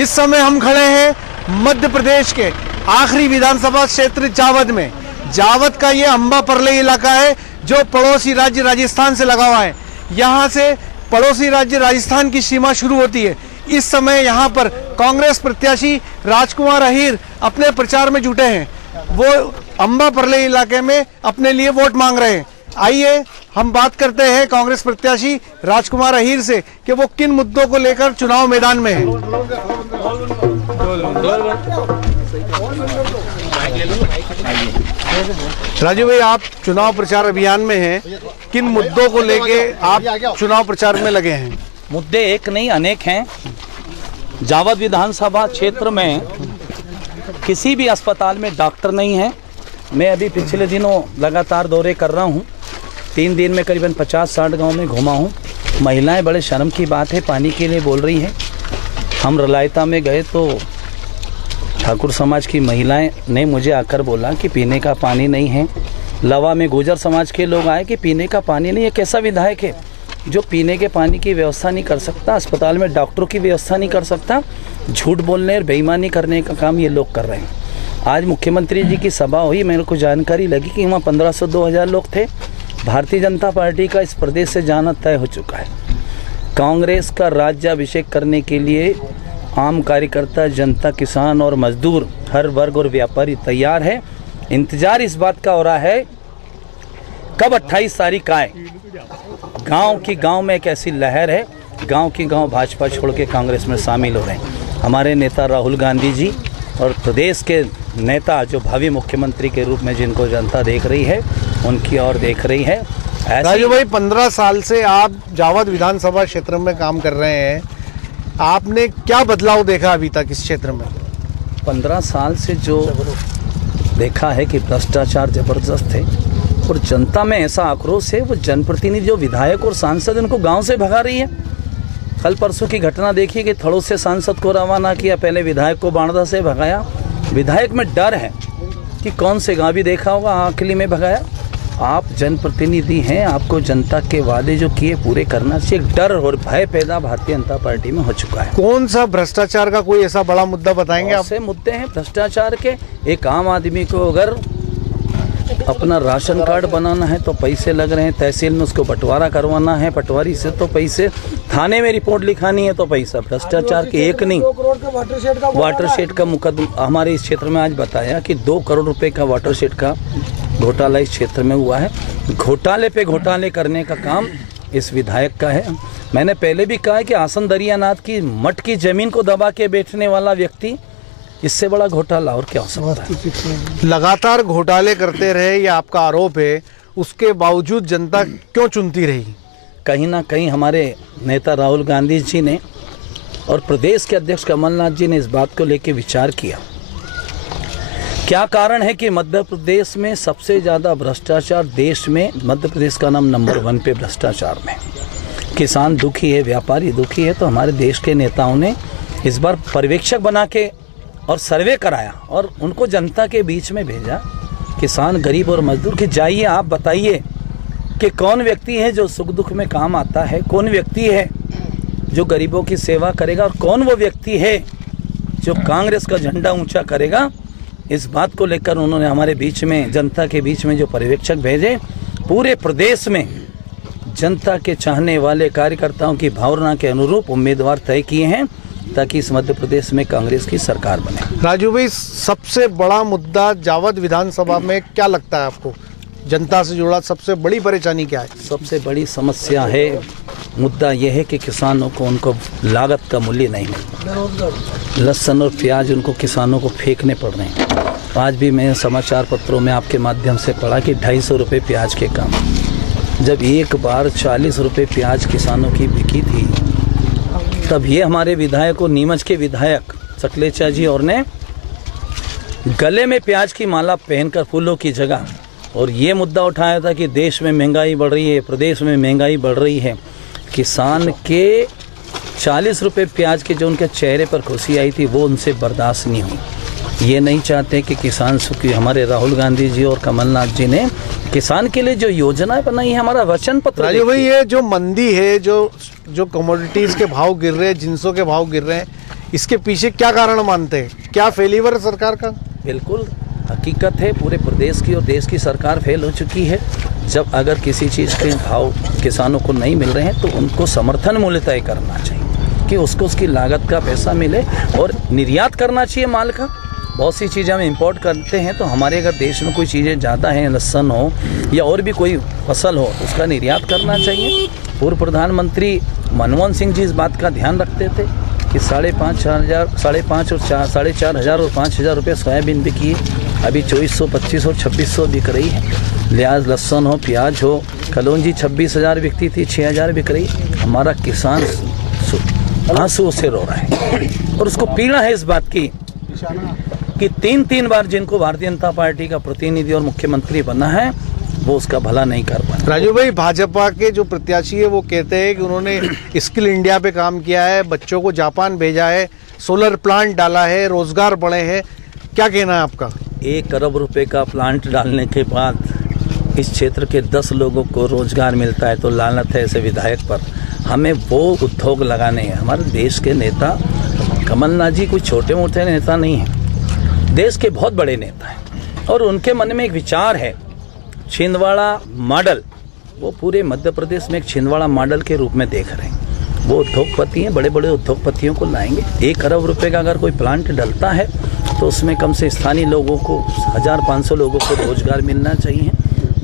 इस समय हम खड़े हैं मध्य प्रदेश के आखिरी विधानसभा क्षेत्र जावद में। जावद का ये अंबा परले इलाका है जो पड़ोसी राज्य राजस्थान से लगा हुआ है। यहाँ से पड़ोसी राज्य राजस्थान की सीमा शुरू होती है। इस समय यहाँ पर कांग्रेस प्रत्याशी राजकुमार अहीर अपने प्रचार में जुटे हैं। वो अंबा परले इलाके में अपने लिए वोट मांग रहे हैं। आइए हम बात करते हैं कांग्रेस प्रत्याशी राजकुमार अहीर से कि वो किन मुद्दों को लेकर चुनाव मैदान में है। राजू भाई, आप चुनाव प्रचार अभियान में हैं, किन मुद्दों को लेके आप चुनाव प्रचार में लगे हैं? मुद्दे एक नहीं अनेक हैं। जावद विधानसभा क्षेत्र में किसी भी अस्पताल में डॉक्टर नहीं है। मैं अभी पिछले दिनों लगातार दौरे कर रहा हूँ। 3 दिन में करीबन 50-60 गांव में घूमा हूँ। महिलाएं बड़े शर्म की बात है पानी के लिए बोल रही हैं। हम रलायता में गए तो ठाकुर समाज की महिलाएं ने मुझे आकर बोला कि पीने का पानी नहीं है। लवा में गुर्जर समाज के लोग आए कि पीने का पानी नहीं है। कैसा विधायक है जो पीने के पानी की व्यवस्था नहीं कर सकता, अस्पताल में डॉक्टरों की व्यवस्था नहीं कर सकता? झूठ बोलने और बेईमानी करने का काम ये लोग कर रहे हैं। आज मुख्यमंत्री जी की सभा हुई, मेरे को जानकारी लगी कि वहाँ 1500-2000 लोग थे। भारतीय जनता पार्टी का इस प्रदेश से जाना तय हो चुका है। कांग्रेस का राज्याभिषेक करने के लिए आम कार्यकर्ता, जनता, किसान और मजदूर, हर वर्ग और व्यापारी तैयार है। इंतजार इस बात का हो रहा है कब 28 तारीख का है। गांव की गांव में एक ऐसी लहर है, गांव की गांव भाजपा छोड़ के कांग्रेस में शामिल हो रहे हैं। हमारे नेता राहुल गांधी जी और प्रदेश के नेता जो भावी मुख्यमंत्री के रूप में जिनको जनता देख रही है, उनकी ओर देख रही है। राजू भाई, 15 साल से आप जावद विधानसभा क्षेत्र में काम कर रहे हैं। आपने क्या बदलाव देखा अभी तक इस क्षेत्र में? 15 साल से जो देखा है कि भ्रष्टाचार जबरदस्त है और जनता में ऐसा आक्रोश है। वो जनप्रतिनिधि जो विधायक और सांसद उनको गांव से भगा रही है। कल परसों की घटना देखिए कि थड़ों से सांसद को रवाना किया, पहले विधायक को बाणदा से भगाया। विधायक में डर है कि कौन से गांव भी देखा होगा, आखिली में भगाया। आप जनप्रतिनिधि हैं, आपको जनता के वादे जो किए पूरे करना चाहिए। डर और भय पैदा भारतीय जनता पार्टी में हो चुका है। कौन सा भ्रष्टाचार का कोई ऐसा बड़ा मुद्दा बताएंगे आप? ऐसे मुद्दे हैं भ्रष्टाचार के। एक आम आदमी को अगर अपना राशन कार्ड बनाना है तो पैसे लग रहे हैं, तहसील में उसको बंटवारा करवाना है, पटवारी से तो पैसे, थाने में रिपोर्ट लिखानी है तो पैसा। भ्रष्टाचार के एक नहीं, वाटर शेड का मुकदमा हमारे इस क्षेत्र में आज बताया कि 2 करोड़ रुपए का वाटर शेड का घोटाला इस क्षेत्र में हुआ है। घोटाले पे घोटाले करने का काम इस विधायक का है। मैंने पहले भी कहा है कि आसन दरियानाथ की मठ की जमीन को दबा के बैठने वाला व्यक्ति, इससे बड़ा घोटाला और क्या हो सकता है? लगातार घोटाले करते रहे, ये आपका आरोप है, उसके बावजूद जनता क्यों चुनती रही? कहीं ना कहीं हमारे नेता राहुल गांधी जी ने और प्रदेश के अध्यक्ष कमलनाथ जी ने इस बात को लेकर विचार किया। क्या कारण है कि मध्य प्रदेश में सबसे ज़्यादा भ्रष्टाचार देश में, मध्य प्रदेश का नाम नंबर 1 पे भ्रष्टाचार में। किसान दुखी है, व्यापारी दुखी है, तो हमारे देश के नेताओं ने इस बार पर्यवेक्षक बना के और सर्वे कराया और उनको जनता के बीच में भेजा, किसान, गरीब और मजदूर, कि जाइए आप बताइए कि कौन व्यक्ति है जो सुख दुख में काम आता है, कौन व्यक्ति है जो गरीबों की सेवा करेगा और कौन वो व्यक्ति है जो कांग्रेस का झंडा ऊंचा करेगा। इस बात को लेकर उन्होंने हमारे बीच में, जनता के बीच में जो पर्यवेक्षक भेजे, पूरे प्रदेश में जनता के चाहने वाले कार्यकर्ताओं की भावना के अनुरूप उम्मीदवार तय किए हैं ताकि इस मध्य प्रदेश में कांग्रेस की सरकार बने। राजू भाई, सबसे बड़ा मुद्दा जावद विधानसभा में क्या लगता है आपको? जनता से जुड़ा सबसे बड़ी परेशानी क्या है? सबसे बड़ी समस्या है, मुद्दा यह है कि किसानों को उनको लागत का मूल्य नहीं मिलता। लहसुन और प्याज उनको किसानों को फेंकने पड़ रहे हैं। आज भी मैं समाचार पत्रों में आपके माध्यम से पढ़ा कि 250 रुपये प्याज के काम। जब एक बार 40 रुपये प्याज किसानों की बिकी थी, तब ये हमारे विधायक और नीमच के विधायक सकलेचा जी और ने गले में प्याज की माला पहनकर फूलों की जगह और ये मुद्दा उठाया था कि देश में महंगाई बढ़ रही है, प्रदेश में महंगाई बढ़ रही है। किसान के 40 रुपये प्याज के जो उनके चेहरे पर खुशी आई थी, वो उनसे बर्दाश्त नहीं हुई। ये नहीं चाहते कि किसान सुखी। हमारे राहुल गांधी जी और कमलनाथ जी ने किसान के लिए जो योजनाएं बनाई है, हमारा वचन पत्र। राजू भाई, ये जो मंदी है, जो कमोडिटीज के भाव गिर रहे हैं, जिंसों के भाव गिर रहे हैं, इसके पीछे क्या कारण मानते हैं? क्या फेलिवर है सरकार का? बिल्कुल हकीकत है, पूरे प्रदेश की और देश की सरकार फेल हो चुकी है। जब अगर किसी चीज़ के भाव किसानों को नहीं मिल रहे हैं तो उनको समर्थन मूल्य तय करना चाहिए कि उसको उसकी लागत का पैसा मिले और निर्यात करना चाहिए माल का। बहुत सी चीज़ें हम इंपोर्ट करते हैं, तो हमारे अगर देश में कोई चीज़ें ज़्यादा हैं, लहसुन हो या और भी कोई फसल हो, उसका निर्यात करना चाहिए। पूर्व प्रधानमंत्री मनमोहन सिंह जी इस बात का ध्यान रखते थे कि 5,500 और 4,500 और 5,000 रुपये सोयाबीन बिकी है, अभी 2400, 2500, 2600 बिक रही है। लिहाज लहसुन हो, प्याज हो, कलौंजी 26,000 बिकती थी, 6,000 बिक रही। हमारा किसान आंसू से रो रहा है और उसको पीड़ा है इस बात की कि 3 बार जिनको भारतीय जनता पार्टी का प्रतिनिधि और मुख्यमंत्री बना है वो उसका भला नहीं कर पाए। राजू भाई, भाजपा के जो प्रत्याशी है वो कहते हैं कि उन्होंने स्किल इंडिया पे काम किया है, बच्चों को जापान भेजा है, सोलर प्लांट डाला है, रोजगार बढ़े हैं। क्या कहना है आपका? 1 अरब रुपए का प्लांट डालने के बाद इस क्षेत्र के 10 लोगों को रोजगार मिलता है तो लानत है ऐसे विधायक पर। हमें वो उद्योग लगाने हैं। हमारे देश के नेता कमलनाथ जी कोई छोटे मोटे नेता नहीं हैं, देश के बहुत बड़े नेता हैं और उनके मन में एक विचार है छिंदवाड़ा मॉडल। वो पूरे मध्य प्रदेश में एक छिंदवाड़ा मॉडल के रूप में देख रहे हैं। वो उद्योगपति हैं, बड़े बड़े उद्योगपतियों को लाएंगे। 1 अरब रुपए का अगर कोई प्लांट डलता है तो उसमें कम से स्थानीय लोगों को 1,500 लोगों को रोजगार मिलना चाहिए।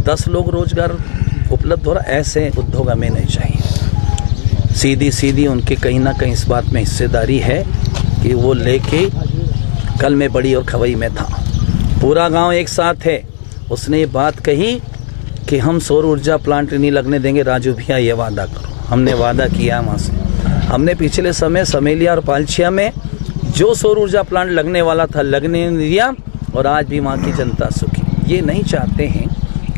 10 लोग रोजगार उपलब्ध हो रहा, ऐसे उद्योग हमें नहीं चाहिए। सीधी उनके कहीं ना कहीं इस बात में हिस्सेदारी है कि वो लेके कल में बड़ी और खवई में था। पूरा गांव एक साथ है। उसने ये बात कही कि हम सौर ऊर्जा प्लांट नहीं लगने देंगे। राजू भैया ये वादा करो। हमने वादा किया वहाँ से। हमने पिछले समय समेलिया और पालछिया में जो सौर ऊर्जा प्लांट लगने वाला था लगने नहीं दिया और आज भी वहाँ की जनता सुखी। ये नहीं चाहते हैं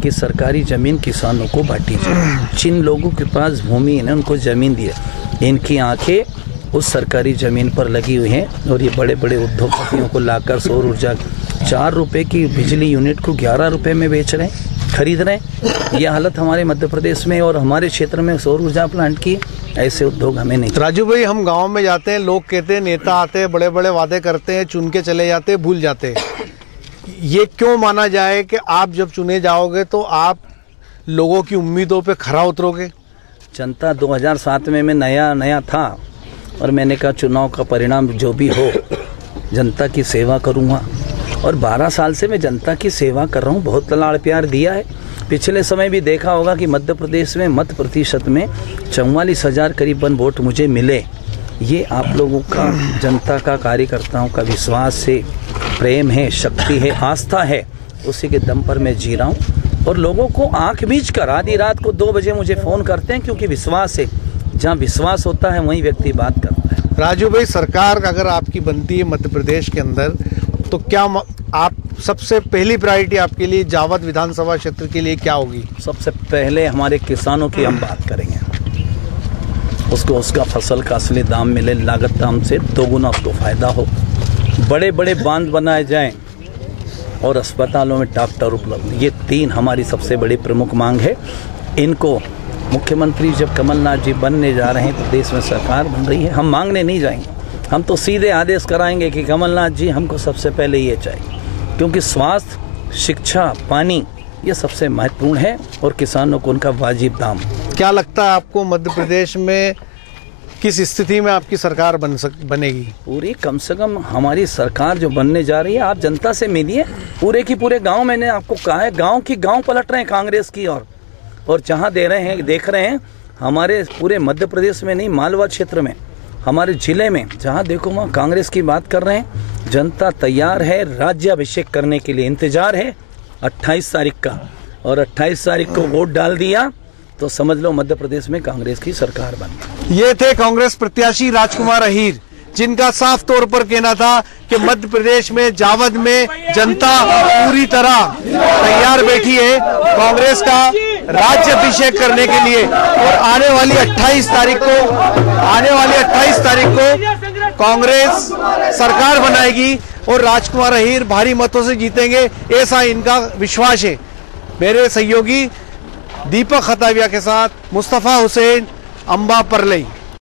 कि सरकारी ज़मीन किसानों को बांटी जाए। जिन लोगों के पास भूमि है उनको ज़मीन दी है, इनकी आंखें उस सरकारी ज़मीन पर लगी हुई हैं और ये बड़े बड़े उद्योगपतियों को लाकर सौर ऊर्जा 4 रुपये की बिजली यूनिट को 11 रुपये में बेच रहे हैं, खरीद रहे हैं। यह हालत हमारे मध्य प्रदेश में और हमारे क्षेत्र में सौर ऊर्जा प्लांट की। ऐसे उद्योग हमें नहीं। राजू भाई, हम गांव में जाते हैं, लोग कहते हैं नेता आते हैं, बड़े बड़े वादे करते हैं, चुन के चले जाते हैं, भूल जाते हैं। ये क्यों माना जाए कि आप जब चुने जाओगे तो आप लोगों की उम्मीदों पे खरा उतरोगे? जनता 2007 में मैं नया था और मैंने कहा चुनाव का परिणाम जो भी हो जनता की सेवा करूँगा और 12 साल से मैं जनता की सेवा कर रहा हूँ। बहुत लाड़ प्यार दिया है। पिछले समय भी देखा होगा कि मध्य प्रदेश में मत प्रतिशत में 44,000 करीबन वोट मुझे मिले। ये आप लोगों का, जनता का, कार्यकर्ताओं का विश्वास है, प्रेम है, शक्ति है, आस्था है। उसी के दम पर मैं जी रहा हूँ और लोगों को आंख बीच कर आधी रात को 2 बजे मुझे फ़ोन करते हैं क्योंकि विश्वास है। जहाँ विश्वास होता है वहीं व्यक्ति बात करता है। राजू भाई, सरकार अगर आपकी बनती है मध्य प्रदेश के अंदर तो क्या आप सबसे पहली प्रायोरिटी आपके लिए जावद विधानसभा क्षेत्र के लिए क्या होगी? सबसे पहले हमारे किसानों की हम बात करेंगे। उसको उसका फसल का असली दाम मिले, लागत दाम से 2 गुना उसको फ़ायदा हो। बड़े बड़े बांध बनाए जाएं और अस्पतालों में डॉक्टर उपलब्ध। ये 3 हमारी सबसे बड़ी प्रमुख मांग है। इनको मुख्यमंत्री जब कमलनाथ जी बनने जा रहे हैं तो देश में सरकार बन रही है। हम मांगने नहीं जाएंगे, हम तो सीधे आदेश कराएंगे कि कमलनाथ जी हमको सबसे पहले ये चाहिए, क्योंकि स्वास्थ्य, शिक्षा, पानी ये सबसे महत्वपूर्ण है और किसानों को उनका वाजिब दाम। क्या लगता है आपको मध्य प्रदेश में किस स्थिति में आपकी सरकार बनेगी? पूरी कम से कम हमारी सरकार जो बनने जा रही है, आप जनता से मिलिए। पूरे की पूरे गांव, मैंने आपको कहा है, गांव की गांव पलट रहे हैं कांग्रेस की और जहां देख रहे हैं हमारे पूरे मध्य प्रदेश में नहीं, मालवा क्षेत्र में, हमारे जिले में जहां देखो वहाँ कांग्रेस की बात कर रहे हैं। जनता तैयार है राज्याभिषेक करने के लिए। इंतजार है 28 तारीख का और 28 तारीख को वोट डाल दिया तो समझ लो मध्य प्रदेश में कांग्रेस की सरकार बन। ये थे कांग्रेस प्रत्याशी राजकुमार अहीर, जिनका साफ तौर पर कहना था कि मध्य प्रदेश में जावद में जनता पूरी तरह तैयार बैठी है कांग्रेस का राज्याभिषेक करने के लिए और आने वाली 28 तारीख को कांग्रेस सरकार बनाएगी और राजकुमार अहीर भारी मतों से जीतेंगे, ऐसा इनका विश्वास है। मेरे सहयोगी दीपक खताविया के साथ मुस्तफा हुसैन, अंबा परलई।